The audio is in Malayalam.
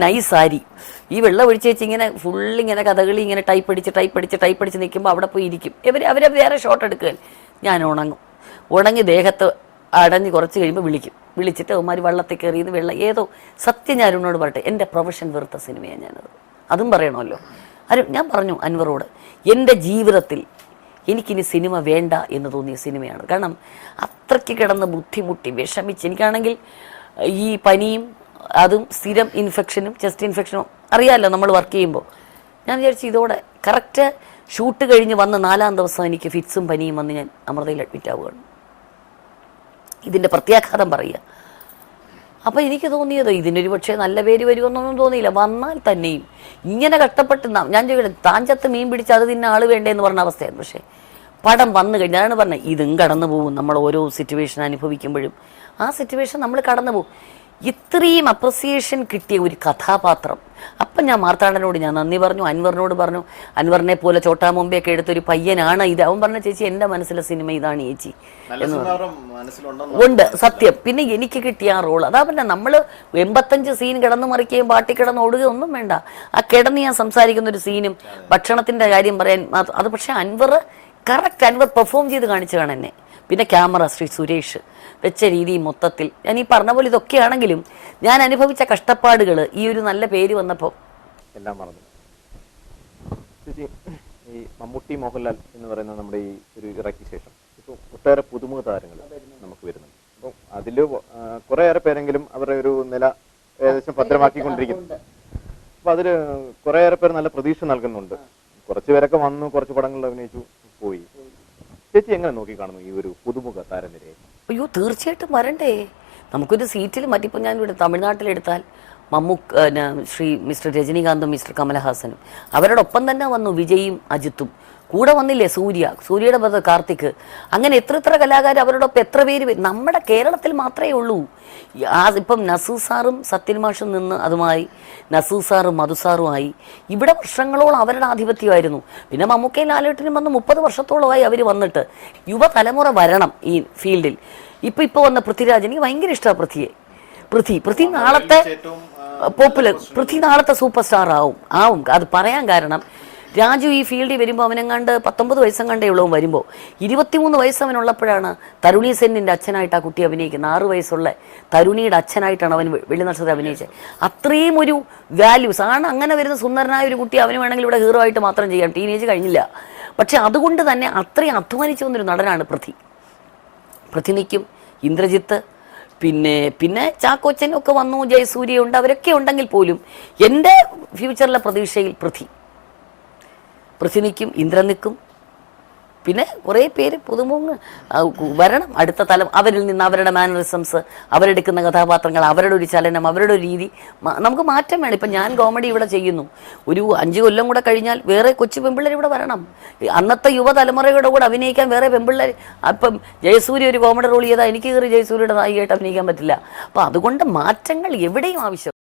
നൈസ് സാരി ഈ വെള്ളം ഒഴിച്ച് വെച്ച് ഇങ്ങനെ ഫുള്ളിങ്ങനെ കഥകളി ഇങ്ങനെ ടൈപ്പ് അടിച്ച് നിൽക്കുമ്പോൾ അവിടെ പോയി ഇരിക്കും. അവരെ വേറെ ഷോട്ട് എടുക്കുകയാണ്. ഞാൻ ഉണങ്ങി ദേഹത്ത് അടഞ്ഞ് കുറച്ച് കഴിയുമ്പോൾ വിളിച്ചിട്ട് അവന്മാർ വള്ളത്തിൽ കയറിയെന്ന് വെള്ളം ഏതോ സത്യം ഞാൻ അരുണിനോട് പറയട്ടെ, എൻ്റെ പ്രൊഫഷൻ വെറുത്ത സിനിമയാണ് ഞാനത്. അതും പറയണമല്ലോ. ഞാൻ പറഞ്ഞു അൻവറോട്, എൻ്റെ ജീവിതത്തിൽ എനിക്കിനി സിനിമ വേണ്ട എന്ന് തോന്നിയ സിനിമയാണ്. കാരണം അത്രയ്ക്ക് കിടന്ന് ബുദ്ധിമുട്ടി വിഷമിച്ച്, എനിക്കാണെങ്കിൽ ഈ പനിയും അതും സ്ഥിരം ഇൻഫെക്ഷനും ചെസ്റ്റ് ഇൻഫെക്ഷനും അറിയാമല്ലോ നമ്മൾ വർക്ക് ചെയ്യുമ്പോൾ. ഞാൻ വിചാരിച്ചു ഇതോടെ കറക്റ്റ് ഷൂട്ട് കഴിഞ്ഞ് വന്ന് 4-ാം ദിവസം എനിക്ക് ഫിറ്റ്സും പനിയും വന്ന് ഞാൻ അമൃതയിൽ അഡ്മിറ്റ് ആവുകയാണ്. ഇതിൻ്റെ പ്രത്യാഘാതം പറയുക. അപ്പോൾ എനിക്ക് തോന്നിയത് ഇതിനൊരു പക്ഷേ നല്ല പേര് വരുമെന്നൊന്നും തോന്നിയില്ല. വന്നാൽ തന്നെയും ഇങ്ങനെ കഷ്ടപ്പെട്ട് ഞാൻ ചോദിക്കട്ടെ, താഞ്ചത്ത് മീൻ പിടിച്ച് അത് തിന്ന ആൾ വേണ്ടേന്ന് പറഞ്ഞ അവസ്ഥയാണ്. പക്ഷേ പടം വന്നു കഴിഞ്ഞാലാണ് പറഞ്ഞത് ഇതും കടന്നു പോകും. നമ്മൾ ഓരോ സിറ്റുവേഷൻ അനുഭവിക്കുമ്പോഴും ആ സിറ്റുവേഷൻ നമ്മൾ കടന്നു പോകും. ഇത്രയും അപ്രിസിയേഷൻ കിട്ടിയ ഒരു കഥാപാത്രം. അപ്പം ഞാൻ മാർത്താണ്ഡനോട് ഞാൻ നന്ദി പറഞ്ഞു, അൻവറിനോട് പറഞ്ഞു. അൻവറിനെ പോലെ ചോട്ടാ മുമ്പെയൊക്കെ എടുത്തൊരു പയ്യനാണ് ഇത്. അവൻ പറഞ്ഞ ചേച്ചി എൻ്റെ മനസ്സിലെ സിനിമ ഇതാണ് ചേച്ചി എന്ന് ഉണ്ട് സത്യം. പിന്നെ എനിക്ക് കിട്ടിയ ആ റോൾ അതാ പറഞ്ഞ, നമ്മൾ 85 സീൻ കിടന്നു മറിക്കുകയും പാട്ടി കിടന്ന് ഓടുകയും ഒന്നും വേണ്ട. ആ കിടന്ന് ഞാൻ സംസാരിക്കുന്ന ഒരു സീനും ഭക്ഷണത്തിൻ്റെ കാര്യം പറയാൻ അത്. പക്ഷെ അൻവർ കറക്റ്റ് അൻവർ പെർഫോം ചെയ്ത് കാണിച്ചതാണ് എന്നെ. പിന്നെ ക്യാമറ ശ്രീ സുരേഷ് വെച്ച രീതി മൊത്തത്തിൽ ഞാൻ ഈ പറഞ്ഞ പോലെ ഇതൊക്കെയാണെങ്കിലും ഞാൻ അനുഭവിച്ച കഷ്ടപ്പാടുകൾ ഈ ഒരു നല്ല പേര് വന്നപ്പോൾ എല്ലാം മറന്നു. ചേച്ചി, ഈ മമ്മൂട്ടി മോഹൻലാൽ എന്ന് പറയുന്ന നമ്മുടെ ഈ ഒരു ഇറക്കി ശേഷം ഇപ്പോൾ ഒട്ടേറെ പുതുമുഖ താരങ്ങൾ നമുക്ക് വരുന്നുണ്ട്. അപ്പോൾ അതിൽ കുറേയേറെ പേരെങ്കിലും അവരുടെ ഒരു നില ഏകദേശം ഭദ്രമാക്കിക്കൊണ്ടിരിക്കുന്നു. അപ്പോൾ അതിൽ കുറേയേറെ പേര് നല്ല പ്രതീക്ഷ നൽകുന്നുണ്ട്. കുറച്ച് പേരൊക്കെ വന്നു, കുറച്ച് പടങ്ങളിൽ അഭിനയിച്ചു, പോയി. ചേച്ചി എങ്ങനെ നോക്കി കാണുന്നു ഈ ഒരു പുതുമുഖ താരനിരയെ? അയ്യോ, തീർച്ചയായിട്ടും വരണ്ടേ. നമുക്കൊരു സീറ്റിൽ മറ്റിപ്പോൾ ഞാൻ ഇവിടെ തമിഴ്നാട്ടിലെടുത്താൽ ശ്രീ മിസ്റ്റർ രജനീകാന്തും മിസ്റ്റർ കമലഹാസനും അവരോടൊപ്പം തന്നെ വന്നു വിജയും അജിത്തും. കൂടെ വന്നില്ലേ സൂര്യയുടെ ബ്രദർ കാർത്തിക്. അങ്ങനെ എത്ര കലാകാർ അവരോടൊപ്പം എത്ര പേര് നമ്മുടെ കേരളത്തിൽ മാത്രമേ ഉള്ളൂ. ഇപ്പം നസീർ സാറും സത്യൻ മാഷും നിന്ന് അതുമായി നസീർ സാറും മധുസാറുമായി ഇവിടെ വർഷങ്ങളോളം അവരുടെ ആധിപത്യമായിരുന്നു. പിന്നെ മമ്മൂക്കയും ലാലേട്ടനും വന്ന് 30 വർഷത്തോളമായി അവർ വന്നിട്ട്. യുവതലമുറ വരണം ഈ ഫീൽഡിൽ. ഇപ്പോൾ വന്ന പൃഥ്വിരാജ്, എനിക്ക് ഭയങ്കര ഇഷ്ടമാണ് പൃഥ്വി നാളത്തെ പോപ്പുലർ, പൃഥ്വി നാളത്തെ സൂപ്പർ സ്റ്റാർ ആവും. അത് പറയാൻ കാരണം രാജു ഈ ഫീൽഡിൽ വരുമ്പോൾ അവനെങ്ങാണ്ട് 19 വയസ്സെങ്ങാണ്ടേ ഉള്ളവൻ വരുമ്പോൾ 23 വയസ്സ് അവനുള്ളപ്പോഴാണ് തരുണി സെന്നിൻ്റെ അച്ഛനായിട്ട് ആ കുട്ടി അഭിനയിക്കുന്നത്. 6 വയസ്സുള്ള തരുണിയുടെ അച്ഛനായിട്ടാണ് അവൻ വെള്ളി നക്ഷത്രത്തിൽ അഭിനയിച്ചത്. അത്രയും ഒരു വാല്യൂസ് ആണ്. അങ്ങനെ വരുന്ന സുന്ദരനായ ഒരു കുട്ടി അവന് വേണമെങ്കിൽ ഇവിടെ ഹീറോ ആയിട്ട് മാത്രം ചെയ്യാം, ടീനേജ് കഴിഞ്ഞില്ല. പക്ഷെ അതുകൊണ്ട് തന്നെ അത്രയും അധ്വാനിച്ചു വന്നൊരു നടനാണ് പൃഥ്വി നിൽക്കും, ഇന്ദ്രജിത്ത്, പിന്നെ ചാക്കോച്ചനും ഒക്കെ വന്നു, ജയസൂര്യ ഉണ്ട്, അവരൊക്കെ ഉണ്ടെങ്കിൽ പോലും എൻ്റെ ഫ്യൂച്ചറിലെ പ്രതീക്ഷയിൽ പൃഥ്വി നിൽക്കും, ഇന്ദ്രൻ നിൽക്കും. പിന്നെ കുറേ പേര് പുതുമുഖങ്ങൾ വരണം. അടുത്ത തലം അവരിൽ നിന്ന് അവരുടെ മാനറിസംസ്, അവരെടുക്കുന്ന കഥാപാത്രങ്ങൾ, അവരുടെ ഒരു ചലനം, അവരുടെ ഒരു രീതി നമുക്ക് മാറ്റം വേണം. ഇപ്പം ഞാൻ കോമഡി ഇവിടെ ചെയ്യുന്നു. ഒരു 5 കൊല്ലം കൂടെ കഴിഞ്ഞാൽ വേറെ കൊച്ചു പെമ്പിള്ളേർ ഇവിടെ വരണം. അന്നത്തെ യുവതലമുറയുടെ കൂടെ അഭിനയിക്കാൻ വേറെ പെമ്പിള്ളേർ. അപ്പം ജയസൂര്യ ഒരു കോമഡി റോൾ ചെയ്താൽ എനിക്ക് കയറി ജയസൂര്യയുടെ നായികയായിട്ട് അഭിനയിക്കാൻ പറ്റില്ല. അപ്പം അതുകൊണ്ട് മാറ്റങ്ങൾ എവിടെയും ആവശ്യം.